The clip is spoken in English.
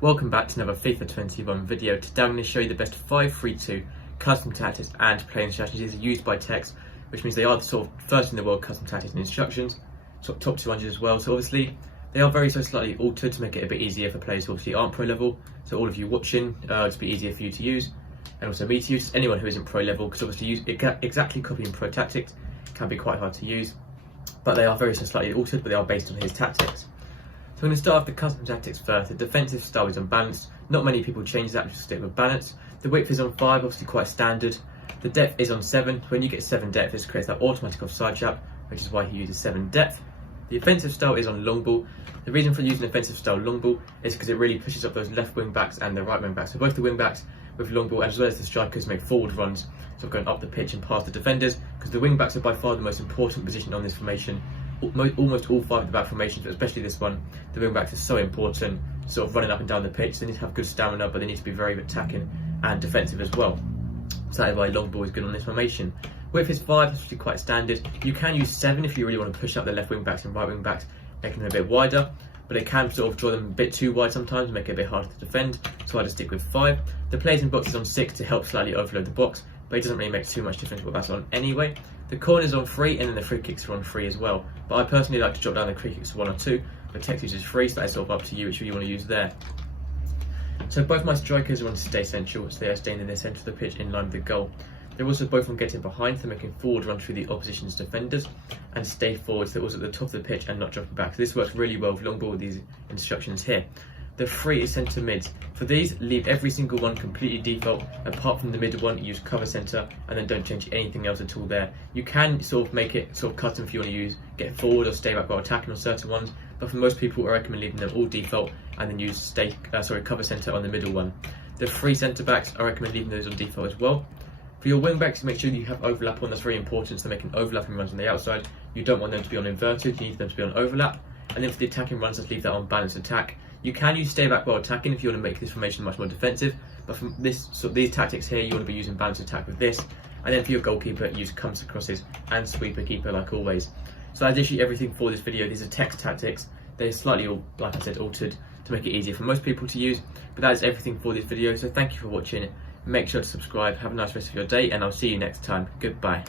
Welcome back to another FIFA 21 video. Today I'm going to show you the best 5-3-2 custom tactics and playing strategies used by Tekkz, which means they are the sort of first in the world custom tactics and instructions, sort of top 200 as well. So obviously they are very slightly altered to make it a bit easier for players who obviously aren't pro level. So all of you watching, it's a bit easier for you to use, and also me to use, anyone who isn't pro level, because obviously exactly copying pro tactics can be quite hard to use. But they are very slightly altered, but they are based on his tactics. So I'm going to start off the custom tactics first. The defensive style is unbalanced. Not many people change that, just stick with balance. The width is on 5, obviously quite standard. The depth is on 7. When you get 7 depth, this creates that automatic offside trap, which is why he uses 7 depth. The offensive style is on long ball. The reason for using offensive style long ball is because it really pushes up those left wing backs and the right wing backs. So both the wing backs with long ball as well as the strikers make forward runs, sort of going up the pitch and past the defenders, because the wing backs are by far the most important position on this formation. Almost all 5 of the back formations, but especially this one, the wing backs are so important, sort of running up and down the pitch. They need to have good stamina, but they need to be very attacking and defensive as well. So that is why long ball is good on this formation. Width is 5, that's actually quite standard. You can use 7 if you really want to push up the left wing backs and right wing backs, making them a bit wider, but it can sort of draw them a bit too wide sometimes and make it a bit harder to defend, so I just stick with 5. The players in box is on 6 to help slightly overload the box, but it doesn't really make too much difference what that's on anyway. The corners on 3, and then the free kicks are on 3 as well, but I personally like to drop down the free kicks to 1 or 2, but Tekkz uses 3, so that's sort of up to you which you want to use there. So both my strikers are on stay central, so they are staying in the centre of the pitch in line with the goal. They're also both on getting behind, so making forward run through the opposition's defenders, and stay forward, so they're also at the top of the pitch and not dropping back. So this works really well with long ball with these instructions here. The 3 is centre mids. For these, leave every single one completely default, apart from the middle one, use cover centre, and then don't change anything else at all there. You can sort of make it sort of custom if you want to use get forward or stay back while attacking on certain ones, but for most people I recommend leaving them all default and then use cover centre on the middle one. The 3 centre backs, I recommend leaving those on default as well. For your wing backs, make sure you have overlap on. That's very important, so making overlapping runs on the outside. You don't want them to be on inverted, you need them to be on overlap. And then for the attacking runs, just leave that on balanced attack. You can use stay back while attacking if you want to make this formation much more defensive, but from these tactics here, you want to be using balanced attack with this. And then for your goalkeeper, use comes crosses and sweeper keeper like always. So that's literally everything for this video. These are Tekkz tactics. They're slightly, like I said, altered to make it easier for most people to use, but that is everything for this video. So thank you for watching. Make sure to subscribe. Have a nice rest of your day, and I'll see you next time. Goodbye.